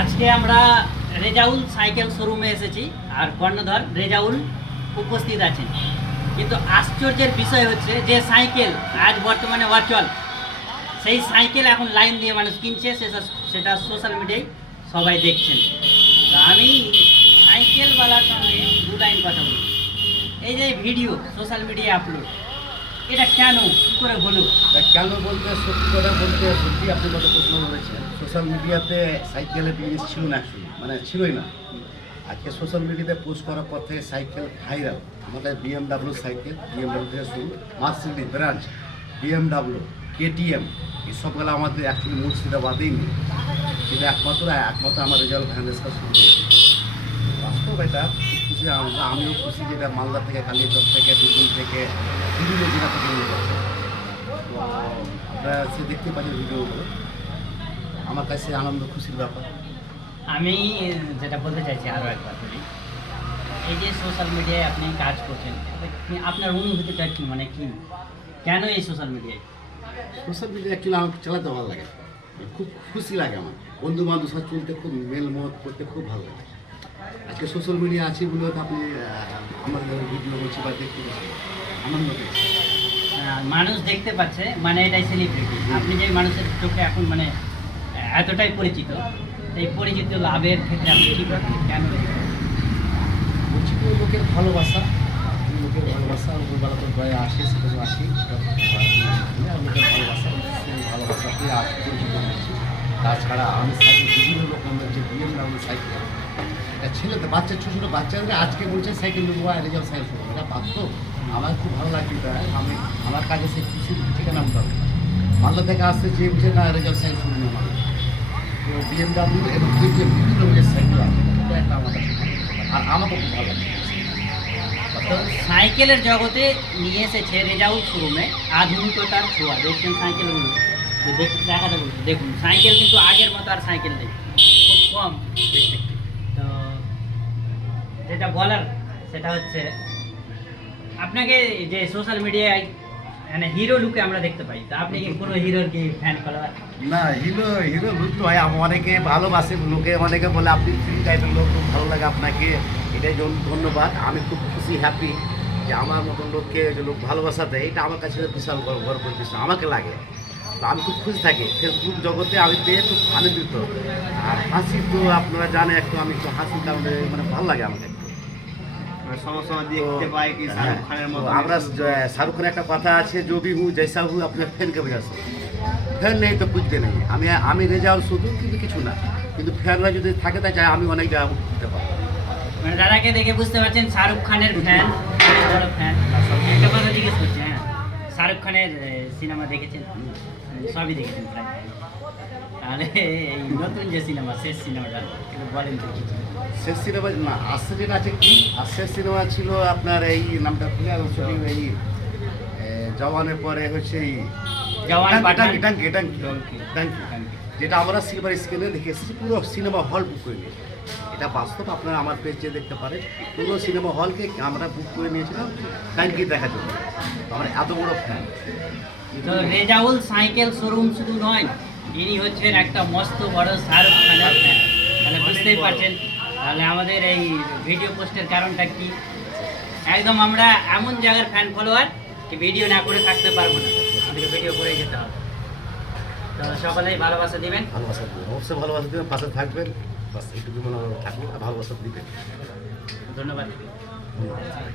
আজকে আমরা রেজাউল সাইকেল শোরুমে এসেছি আর কর্ণধর রেজাউল উপস্থিত আছেন। কিন্তু আশ্চর্যের বিষয় হচ্ছে যে সাইকেল আজ বর্তমানে অচল সেই সাইকেল এখন লাইন দিয়ে মানুষ কিনছে, সেটা সেটা সোশ্যাল মিডিয়ায় সবাই দেখছেন। তো আমি সাইকেলওয়ালার সঙ্গে দু লাইন কথা বলি। এই যে ভিডিও সোশ্যাল মিডিয়ায় আপলোড এটা কেন? কী করে হলো? কেন বলতে সত্যি কথা বলতে সত্যি আপনি কত প্রশ্ন করেছেন। সোশ্যাল মিডিয়াতে সাইকেলের বিজনেস ছিল না মানে ছিলই না। আজকে সোশ্যাল মিডিয়াতে পোস্ট করার পর থেকে সাইকেল ভাইরাল আমাদের বিএমডাব্লিউ সাইকেল বিএমডাব্লিউ থেকে শুরু মার্সিডিজ ব্রাঞ্চ বিএমডাব্লিউ কেটিএম এসবগুলো আমাদের অ্যাকচুয়ালি মুর্শিদাবাদেই নেই। কিন্তু একমাত্র একমাত্র আমার রেজাল্ট ভ্যানেসটা শুরু হয়েছে বাস্তব এটা, খুশি আমিও খুশি যেটা মালদা থেকে কালিয়াচক থেকে দুর্গুল থেকে জেলা থেকে তো আপনারা সে দেখতে পাচ্ছেন ভিডিওগুলো। আমার কাছে আনন্দ খুশির ব্যাপার। আমি যেটা বলতে চাইছি আরও একবার বলি এই যে সোশ্যাল মিডিয়ায় আপনি কাজ করছেন আপনার অনুভূতিটা কি? মানে কি? কেন এই সোশ্যাল মিডিয়ায় সোশ্যাল মিডিয়া অ্যাকচুয়ালি আমার চালাতে ভালো লাগে। খুব খুশি লাগে আমার। বন্ধু বান্ধব সাথে চলতে খুব মেল মত করতে খুব ভালো লাগে। আজকে সোশ্যাল মিডিয়া আছে বলে আপনি আমার আমাদের ভিডিও করছি বা দেখতে পাচ্ছেন। আনন্দ পেয়েছি মানুষ দেখতে পাচ্ছে মানে এটাই সেলিব্রিটি আপনি যে মানুষের চোখে এখন মানে এতটাই পরিচিত এই পরিচিত লাভের ক্ষেত্রে আপনি কী কেন বলছি লোকের ভালোবাসা লোকের ভালোবাসা ওপরবেলা তো ভয়ে আসে সেটা তো আসি। লোকের ভালোবাসা সেই ভালোবাসাতে তাছাড়া আমি সাইকেল বিভিন্ন লোক আমরা যে বিএমডাব্লিউ সাইকেল এটা ছেলেদের বাচ্চা, ছোটো ছোটো বাচ্চাদের আজকে বলছে সাইকেল নেব, আর রেজাল্ট সাইকেল নেব। এটা বাস্তব আমার খুব ভালো লাগে আমি, আমার কাজে সেই খুশির থেকে নামতে হবে মালদা থেকে আসছে যে বলছে, না, রেজাল্ট সাইকেল নেই আমার তো বিএমডাব্লিউ এবং কেটিএম বিভিন্ন রকমের সাইকেল আছে। এটা একটা আমার আর আমাকে খুব ভালো লাগে। তো সাইকেলের জগতে নিয়ে এসেছে রেজাউল শোরুমে আধুনিকতার ছোঁয়া। দেখছেন সাইকেলগুলো যে দেখ- দেখুন, সাইকেল কিন্তু আগের মতো আর সাইকেল নেই। কম তো যেটা বলার, সেটা হচ্ছে, আপনাকে যে সোশ্যাল মিডিয়ায় মানে হিরো লুকে আমরা দেখতে পাই, তো আপনি কি কোনো হিরোর কি ফ্যান ফলোয়ার না হিরো হিরো লুক আম- অনেকে ভালোবাসে, লোকে অনেকে বলে, আপনি ফ্রি টাইপের লোক খুব ভালো লাগে আপনাকে। এটাই ধন্যবাদ। আমি খুব খুশি হ্যাপি যে আমার মতন লোককে লোক ভালোবাসা দেয়, এটা আমার কাছে বিশাল গর্ব, আমাকে লাগে। তো আমি খুব খুশি থাকি। ফেসবুক জগতে আমি পেয়ে খুব আনন্দিত। আর হাসি তো আপনারা জানে একটু আমি একটু হাসি তাহলে মানে ভালো লাগে আমাকে হ্যাঁ, আমরা শাহরুখ খানের একটা কথা আছে হু হু আপনার ফ্যান নেই তো বুঝতে নেই। আমি আমি শুধু কিন্তু কিছু না কিন্তু ফ্যানরা যদি থাকে তাই আমি অনেক মানে দেখে বুঝতে পারছেন শাহরুখ খানের জিজ্ঞেস করছি হ্যাঁ। শাহরুখ খানের সিনেমা দেখেছেন? সবই দেখেছেন প্রায়। তাহলে এই নতুন যে সিনেমা শেষ সিনেমাটা একটু বলেন তো কিছু। শেষ সিনেমা না যেটা আছে কি? শেষ সিনেমা ছিল আপনার এই নামটা খুলে আর শুটিং এই জওয়ানের পরে হচ্ছে এই জওয়ান টাঙ্কি টাঙ্কি টাঙ্কি। টাঙ্কি। যেটা আমরা সিলভার স্ক্রিনে দেখে এসেছি, পুরো সিনেমা হল বুক করে নিয়েছি এটা বাস্তব, আপনারা আমার পেজে দেখতে পারেন। পুরো সিনেমা হলকে আমরা বুক করে নিয়েছিলাম টাঙ্কি দেখার জন্য। আমরা এত বড় ফ্যান রেজাউল সাইকেল শোরুম শুধু নয়, ইনি হচ্ছেন একটা মস্ত বড় শাহরুখ খানের ফ্যান তাহলে বুঝতেই পারছেন, তাহলে আমাদের এই ভিডিও পোস্টের কারণটা কি? একদম আমরা এমন জায়গার ফ্যান ফলোয়ার ভিডিও না করে থাকতে পারব না। আমাদেরকে ভিডিও করে যেতে হবে। সকলেই ভালোবাসা দিবেন। ভালোবাসা দিবেন। অবশ্যই ভালোবাসা দিবেন পাশে থাকবেন। বাস এইটুকু মনে থাকবেন আর ভালোবাসা দিবেন। ধন্যবাদ। ধন্যবাদ।